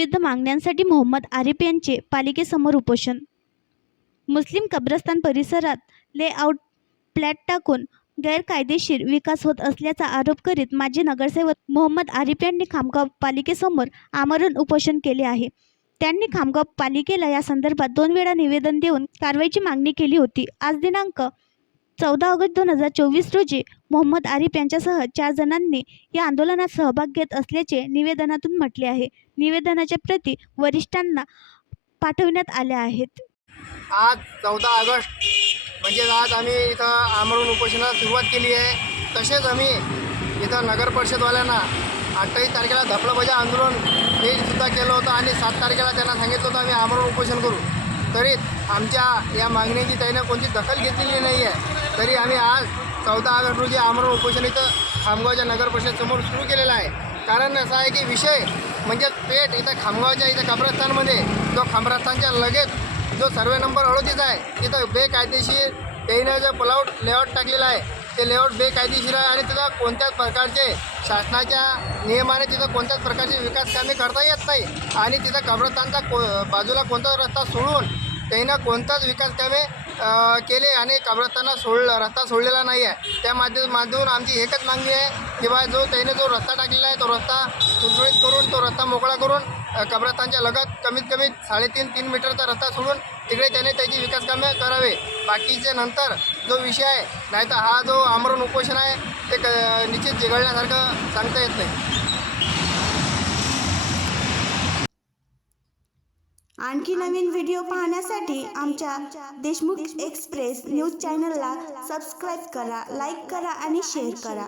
विविध मागण्यांसाठी मोहम्मद आरिफ यांचे पालिकेसमोर उपोषण। मुस्लिम कब्रस्तान परिसरात लेआउट प्लॅट टाकून गैरकायदेशीर विकास होत असल्याचा आरोप करीत माजी नगरसेवक मोहम्मद आरिफ यांनी खामगाव पालिकेसमोर आमरण उपोषण केले आहे। त्यांनी खामगाव पालिकेला या संदर्भात 2 वेळा निवेदन देऊन कारवाईची मागणी केली होती। आज दिनांक 14 ऑगस्ट 2024 रोजी मोहम्मद आरिफ यांच्यासह 4 जणांनी या आंदोलनात सहभाग घेत असल्याचे निवेदनातून म्हटले आहे। निवेदनाच्या प्रती वरिष्ठांना पाठविण्यात आल्या आहेत। आज 14 ऑगस्ट म्हणजे आज आम्ही इथं आमरण उपोषणाला सुरुवात केली आहे। तसेच आम्ही इथं नगर परिषदवाल्यांना 28 तारखेला धपळबजा आंदोलन हे सुद्धा केलं होतं आणि 7 तारखेला त्यांना सांगितलं होतं आम्ही आमरण उपोषण करू। तरी आमच्या या मागणीची त्याने कोणती दखल घेतलेली नाही आहे। तरी आम्ही आज 14 ऑगस्ट रोजी आमरण उपोषण इथं खामगावच्या नगर परिषदेसमोर सुरू केलेलं आहे। कारण असं आहे की विषय म्हणजे पेठ इथं खामगावच्या इथं कब्रस्तानमध्ये जो कब्रस्तानच्या लगेच जो सर्वे नंबर 38 आहे तिथं बेकायदेशीर त्यानं जो लेआउट टाकलेला आहे ते लेआउट बेकायदेशीर आहे आणि तिथं कोणत्याच प्रकारचे शासनाच्या नियमाने तिथं कोणत्याच प्रकारचे विकास कामे करता येत नाही आणि तिथं कब्रस्तानचा बाजूला कोणताच रस्ता सोडून त्यानं कोणताच विकास कामे केले आणि कब्रस्तानला रस्ता सोडलेला नाही आहे। त्या माध्यमातून आमची एकच मागणी आहे की बा त्याने जो रस्ता टाकलेला आहे तो रस्ता सुरळीत करून तो रस्ता मोकळा करून कब्रस्तानच्या लगत कमीत कमी 3.5 मीटरचा रस्ता सोडून तिकडे त्याने त्याची विकास कामे करावे। बाकीचे नंतर जो विषय आहे नाहीतर हा जो आमरण उपोषण आहे ते निश्चित चिघळण्यासारखं सांगता येत नाही। आणखी नवीन व्हिडिओ पाहण्यासाठी आमच्या देशमुख एक्सप्रेस न्यूज चॅनलला सबस्क्राईब करा, लाईक करा आणि शेअर करा।